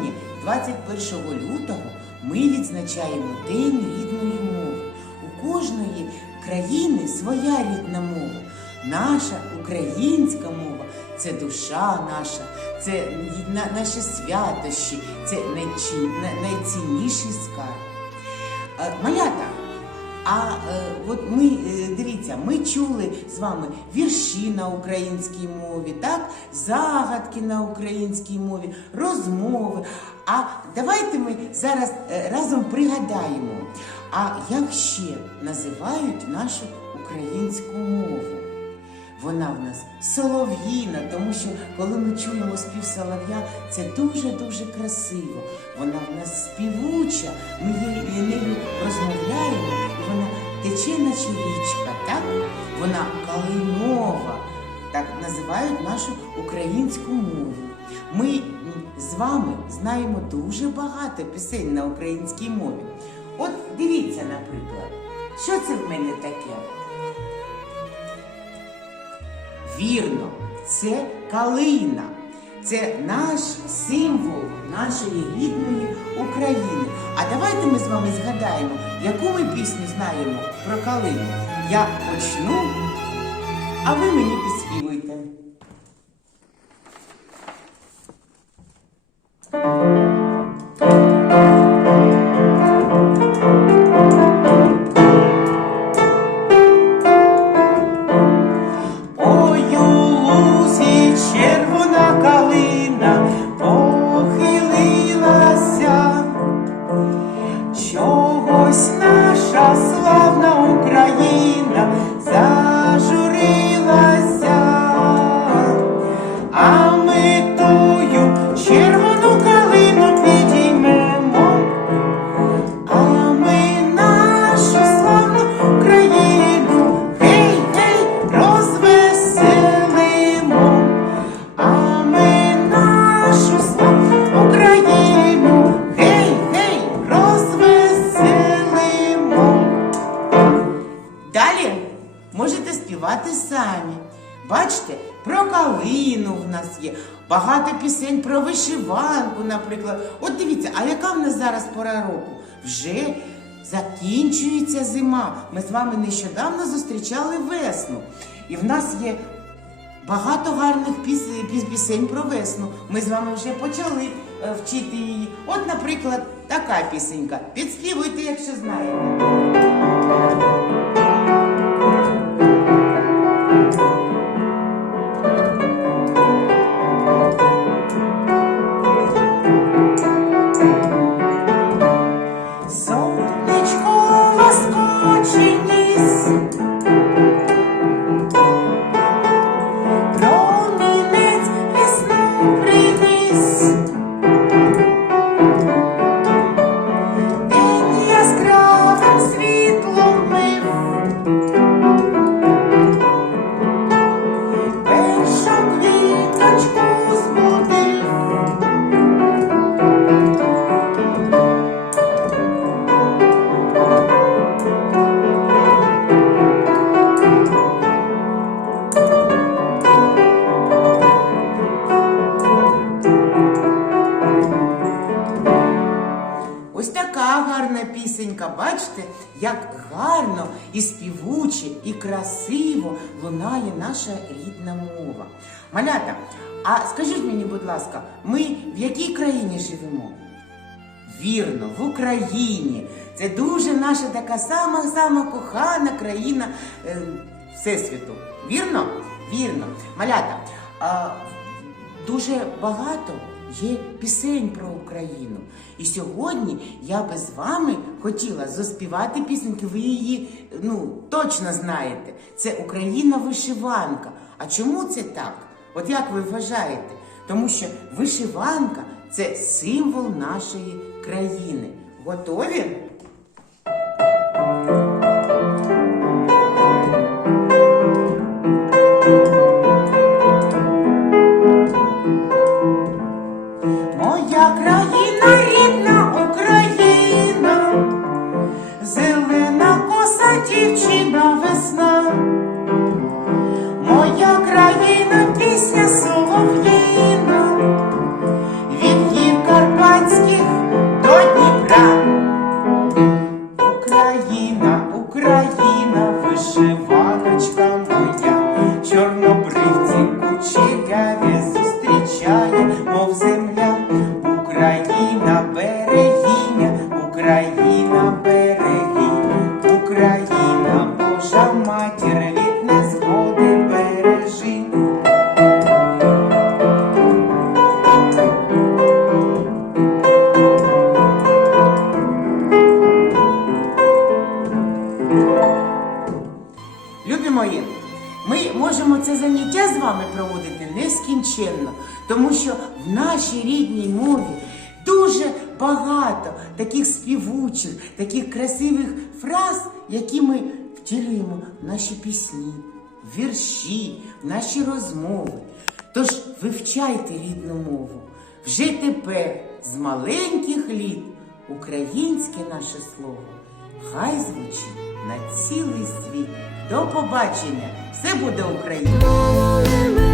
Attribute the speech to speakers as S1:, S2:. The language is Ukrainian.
S1: Сьогодні, 21 лютого, ми відзначаємо День рідної мови. У кожної країни своя рідна мова. Наша українська мова це душа наша, це наші святощі, це найчі- на- найцінніший скарб. Е, Малята, а е, от ми е, дивіться, ми чули з вами вірші на українській мові, так? Загадки на українській мові, розмови. А давайте ми зараз е, разом пригадаємо, а як ще називають нашу українську мову? Вона в нас солов'їна, тому що коли ми чуємо спів солов'я, це дуже-дуже красиво. Вона в нас співуча, ми її нею розмовляємо, тече, наче річка, так? Вона калинова, так називають нашу українську мову. Ми з вами знаємо дуже багато пісень на українській мові. От дивіться, наприклад, що це в мене таке? Вірно, це калина. Це наш символ нашої рідної України. Ми з вами згадаємо, яку ми пісню знаємо про калину. Я почну, а ви мені підспівуйте. Співати самі. Бачите, про калину в нас є, багато пісень про вишиванку, наприклад. От дивіться, а яка в нас зараз пора року? Вже закінчується зима. Ми з вами нещодавно зустрічали весну. І в нас є багато гарних піс- піс- пісень про весну. Ми з вами вже почали е, вчити її. От, наприклад, така пісенька. Підспівуйте, якщо знаєте. Гарна. Бачите, як гарно і співуче, і красиво лунає наша рідна мова. Малята, а скажіть мені, будь ласка, ми в якій країні живемо? Вірно, в Україні. Це дуже наша така сама-сама кохана країна е, Всесвіту. Вірно? Вірно. Малята, а, дуже багато є пісень про Україну. І сьогодні я би з вами хотіла заспівати пісеньки. Ви її ну, точно знаєте. Це Україна вишиванка. А чому це так? От як ви вважаєте? Тому що вишиванка це символ нашої країни. Готові? Моя Україна, Україна, вишиваночка моя, чорнобривці кучеряві зустрічає, мов земля, Україна берегиня, Україна вами проводити нескінченно, тому що в нашій рідній мові дуже багато таких співучих, таких красивих фраз, які ми втілюємо в наші пісні, вірші, в наші розмови. Тож вивчайте рідну мову. Вже тепер з маленьких літ українське наше слово хай звучить на цілий світ. До побачення! Все буде Україна!